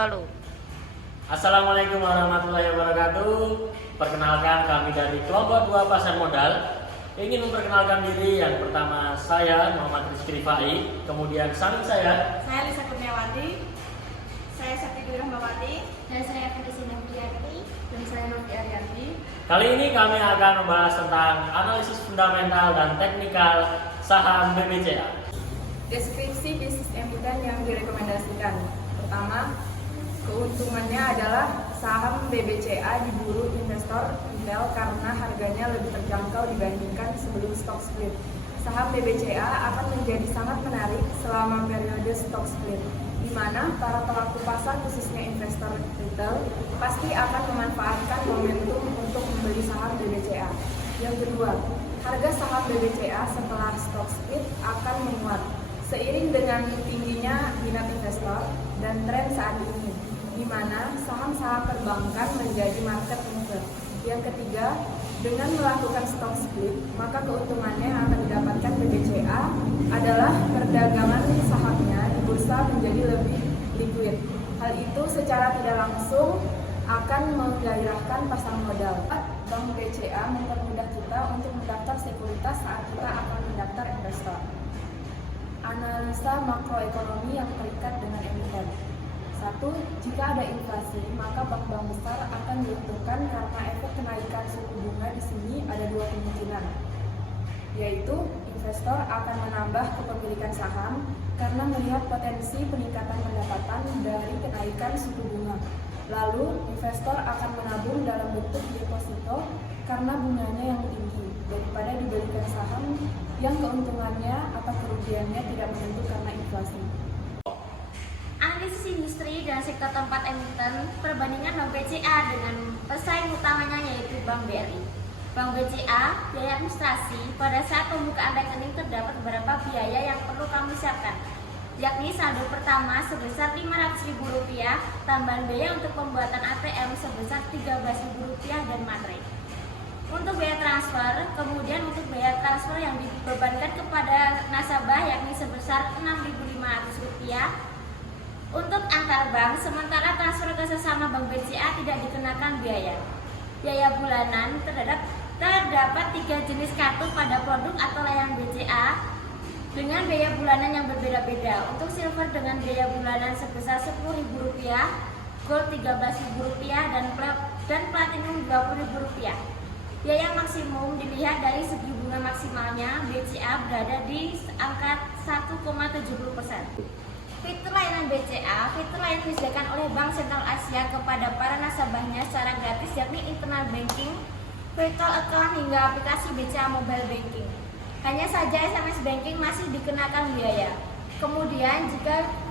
Lalu, Assalamualaikum warahmatullahi wabarakatuh. Perkenalkan, kami dari kelompok 2 pasar modal ingin memperkenalkan diri. Yang pertama, saya Muhammad Rizky Rifai, kemudian samping saya Lisa Kurniawati, saya Sakti Dwi Rahmawati, dan saya Fedisi Nurdiati. dan saya Novi Ariyanti. kali ini kami akan membahas tentang analisis fundamental dan teknikal saham BBCA. Deskripsi bisnis emiten yang direkomendasikan. Pertama, keuntungannya adalah saham BBCA diburu investor retail karena harganya lebih terjangkau dibandingkan sebelum stock split. Saham BBCA akan menjadi sangat menarik selama periode stock split, di mana para pelaku pasar khususnya investor retail pasti akan memanfaatkan momentum untuk membeli saham BBCA. Yang kedua, harga saham BBCA setelah stock split akan menguat seiring dengan tingginya minat investor dan tren saat ini, di mana saham-saham perbankan menjadi market mover. Yang ketiga, dengan melakukan stock split, maka keuntungannya yang akan didapatkan BBCA adalah perdagangan sahamnya di bursa menjadi lebih liquid. Hal itu secara tidak langsung akan menggairahkan pasar modal. Bank BCA mempermudah kita untuk mendaftar sekuritas saat kita akan mendaftar investor. Analisa makroekonomi yang terikat dengan emiten. 1. Jika ada inflasi, maka bank-bank besar akan diuntungkan karena efek kenaikan suku bunga di sini ada dua kemungkinan, yaitu investor akan menambah kepemilikan saham karena melihat potensi peningkatan pendapatan dari kenaikan suku bunga. Lalu, investor akan menabung dalam bentuk deposito karena bunganya yang tinggi daripada dibelikan saham yang keuntungannya atau kerugiannya tidak menentu karena inflasi. analisis industri dan sektor tempat emiten, perbandingan Bank BCA dengan pesaing utamanya yaitu Bank BRI. Bank BCA, biaya administrasi, pada saat pembukaan rekening terdapat beberapa biaya yang perlu kamu siapkan, yakni saldo pertama sebesar Rp500.000, tambahan biaya untuk pembuatan ATM sebesar Rp13.000 dan materai. Untuk biaya transfer, kemudian untuk biaya transfer yang dibebankan kepada nasabah yakni sebesar Rp6.500. Untuk antar bank, sementara transfer ke sesama Bank BCA tidak dikenakan biaya. Biaya bulanan terdapat 3 jenis kartu pada produk atau layanan BCA dengan biaya bulanan yang berbeda-beda. Untuk silver dengan biaya bulanan sebesar Rp10.000, gold Rp13.000 dan platinum Rp20.000. Biaya maksimum dilihat dari segi bunga maksimalnya, BCA berada di angka 1,70%. Fitur layanan BCA, fitur layanan disediakan oleh Bank Sentral Asia kepada para nasabahnya secara gratis, yakni internal banking, virtual account hingga aplikasi BCA mobile banking. Hanya saja SMS banking masih dikenakan biaya. Kemudian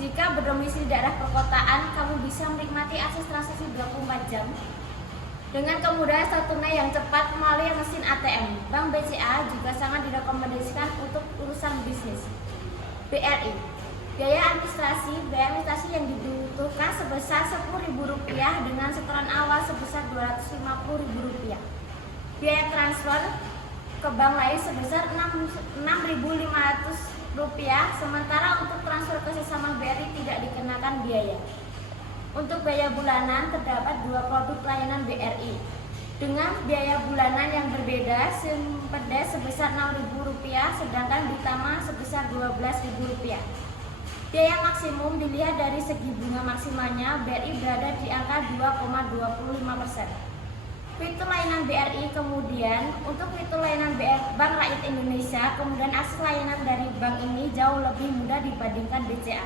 jika berdomisili daerah perkotaan, kamu bisa menikmati akses transaksi 24 jam dengan kemudahan setelah tunai yang cepat melalui mesin ATM. Bank BCA juga sangat direkomendasikan untuk urusan bisnis. BRI, biaya administrasi yang dibutuhkan sebesar Rp10.000 dengan setoran awal sebesar Rp250.000. Biaya transfer ke bank lain sebesar Rp6.500, sementara untuk transfer ke sesama BRI tidak dikenakan biaya. Untuk biaya bulanan terdapat 2 produk layanan BRI dengan biaya bulanan yang berbeda, Simpeda sebesar Rp6.000 sedangkan Bitama sebesar Rp12.000. Biaya maksimum dilihat dari segi bunga maksimalnya, BRI berada di angka 2,25%. Fitur layanan BRI, kemudian untuk fitur layanan Bank Rakyat Indonesia, kemudian akses layanan dari bank ini jauh lebih mudah dibandingkan BCA.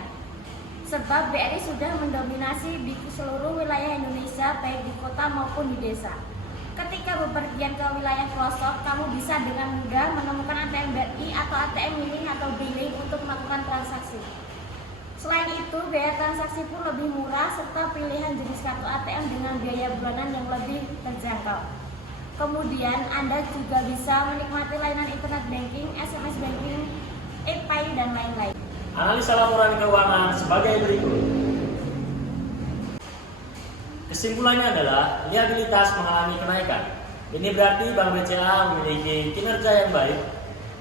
Sebab BRI sudah mendominasi di seluruh wilayah Indonesia, baik di kota maupun di desa. Ketika bepergian ke wilayah pelosok, kamu bisa dengan mudah menemukan ATM BRI atau ATM Milling atau Billing untuk melakukan transaksi. Selain itu, biaya transaksi pun lebih murah serta pilihan jenis kartu ATM dengan biaya bulanan yang lebih terjangkau. Kemudian, Anda juga bisa menikmati layanan internet banking, SMS banking, e-pay, dan lain-lain. Analisa laporan keuangan sebagai berikut. Kesimpulannya adalah liabilitas mengalami kenaikan. Ini berarti Bank BCA memiliki kinerja yang baik.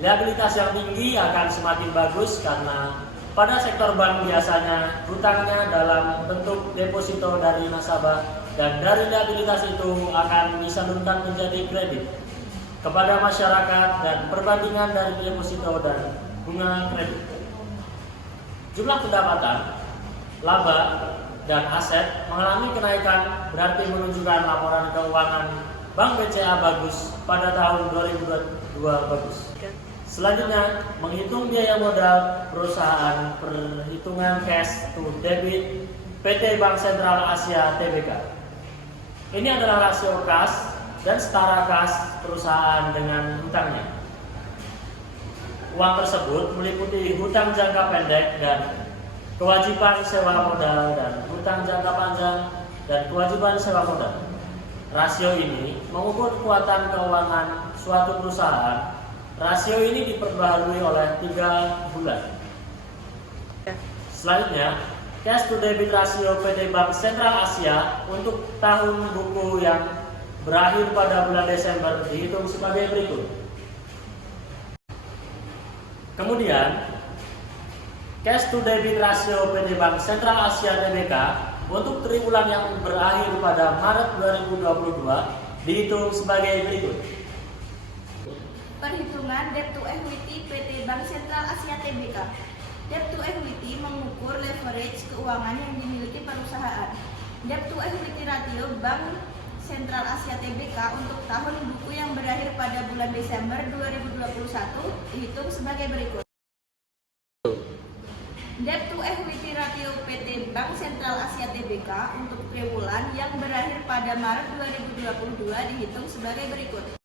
Liabilitas yang tinggi akan semakin bagus karena Pada sektor bank biasanya hutangnya dalam bentuk deposito dari nasabah dan dari liabilitas itu akan disalurkan menjadi kredit kepada masyarakat dan perbandingan dari deposito dan bunga kredit. Jumlah pendapatan, laba, dan aset mengalami kenaikan berarti menunjukkan laporan keuangan Bank BCA bagus pada tahun 2022 bagus. Selanjutnya, menghitung biaya modal perusahaan perhitungan cash to debit PT Bank Sentral Asia Tbk. Ini adalah rasio kas dan setara kas perusahaan dengan hutangnya. Uang tersebut meliputi hutang jangka pendek dan kewajiban sewa modal dan hutang jangka panjang dan kewajiban sewa modal. Rasio ini mengukur kekuatan keuangan suatu perusahaan. Rasio ini diperbaharui oleh 3 bulan. Selanjutnya, cash to debit rasio PT Bank Sentral Asia untuk tahun buku yang berakhir pada bulan Desember dihitung sebagai berikut. Kemudian, cash to debit rasio PT Bank Sentral Asia Tbk untuk triwulan yang berakhir pada Maret 2022 dihitung sebagai berikut. Perhitungan debt to equity PT Bank Sentral Asia Tbk. Debt to equity mengukur leverage keuangan yang dimiliki perusahaan. Debt to equity ratio Bank Sentral Asia Tbk untuk tahun buku yang berakhir pada bulan Desember 2021 dihitung sebagai berikut. Debt to equity ratio PT Bank Sentral Asia Tbk untuk triwulan yang berakhir pada Maret 2022 dihitung sebagai berikut.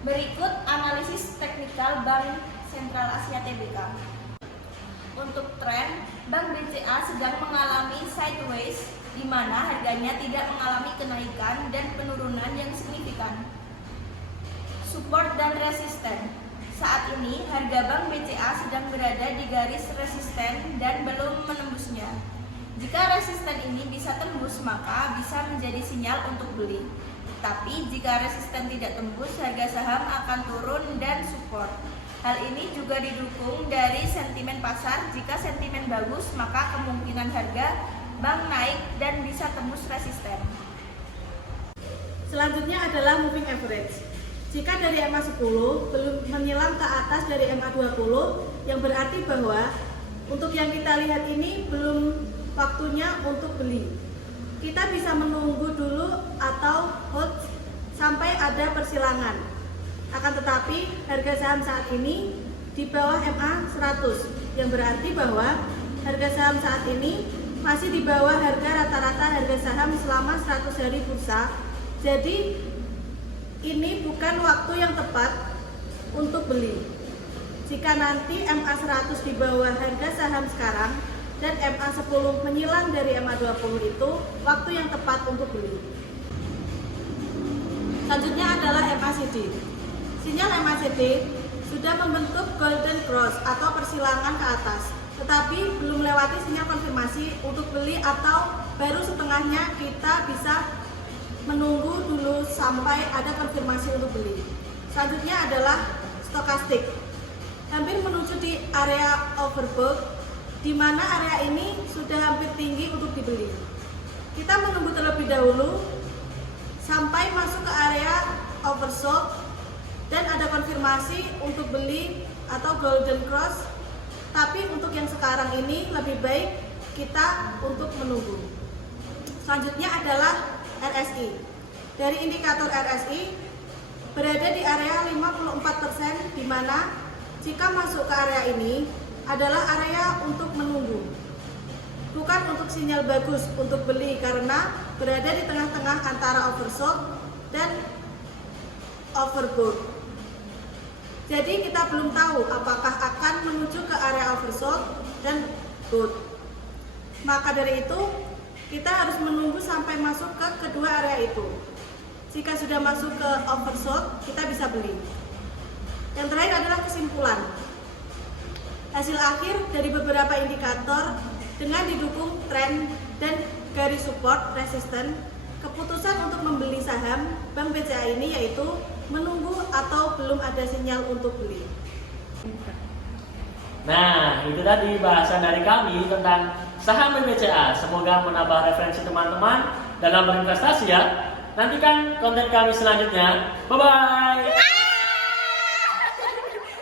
Berikut analisis teknikal Bank Sentral Asia Tbk. Untuk tren, Bank BCA sedang mengalami sideways, di mana harganya tidak mengalami kenaikan dan penurunan yang signifikan. Support dan resisten. Saat ini, harga Bank BCA sedang berada di garis resisten dan belum menembusnya. Jika resisten ini bisa tembus, maka bisa menjadi sinyal untuk beli. Tapi jika resisten tidak tembus, harga saham akan turun dan support. Hal ini juga didukung dari sentimen pasar. Jika sentimen bagus, maka kemungkinan harga bank naik dan bisa tembus resisten. Selanjutnya adalah moving average. Jika dari MA 10 belum menyilang ke atas dari MA 20, yang berarti bahwa untuk yang kita lihat ini belum waktunya untuk beli. Kita bisa menunggu dulu atau hold sampai ada persilangan. Akan tetapi harga saham saat ini di bawah MA 100, yang berarti bahwa harga saham saat ini masih di bawah harga rata-rata harga saham selama 100 hari bursa. Jadi ini bukan waktu yang tepat untuk beli. Jika nanti MA 100 di bawah harga saham sekarang dan MA 10 menyilang dari MA 20 itu waktu yang tepat untuk beli. Selanjutnya adalah MACD. Sinyal MACD sudah membentuk golden cross atau persilangan ke atas, tetapi belum melewati sinyal konfirmasi untuk beli atau baru setengahnya. Kita bisa menunggu dulu sampai ada konfirmasi untuk beli. Selanjutnya adalah stokastik. Hampir menuju di area overbought, di mana area ini sudah hampir tinggi untuk dibeli. Kita menunggu terlebih dahulu sampai masuk ke area oversold dan ada konfirmasi untuk beli atau golden cross. Tapi untuk yang sekarang ini lebih baik kita untuk menunggu. Selanjutnya adalah RSI. Dari indikator RSI berada di area 54%, di mana jika masuk ke area ini adalah area untuk menunggu, bukan untuk sinyal bagus untuk beli karena berada di tengah-tengah antara oversold dan overbought. Jadi kita belum tahu apakah akan menuju ke area oversold dan bought. Maka dari itu kita harus menunggu sampai masuk ke kedua area itu. Jika sudah masuk ke oversold, kita bisa beli. Yang terakhir adalah kesimpulan. Hasil akhir dari beberapa indikator dengan didukung tren dan garis support resisten, keputusan untuk membeli saham Bank BCA ini yaitu menunggu atau belum ada sinyal untuk beli. Nah, itu tadi bahasan dari kami tentang saham BBCA. Semoga menambah referensi teman-teman dalam berinvestasi ya. Nantikan konten kami selanjutnya. Bye-bye.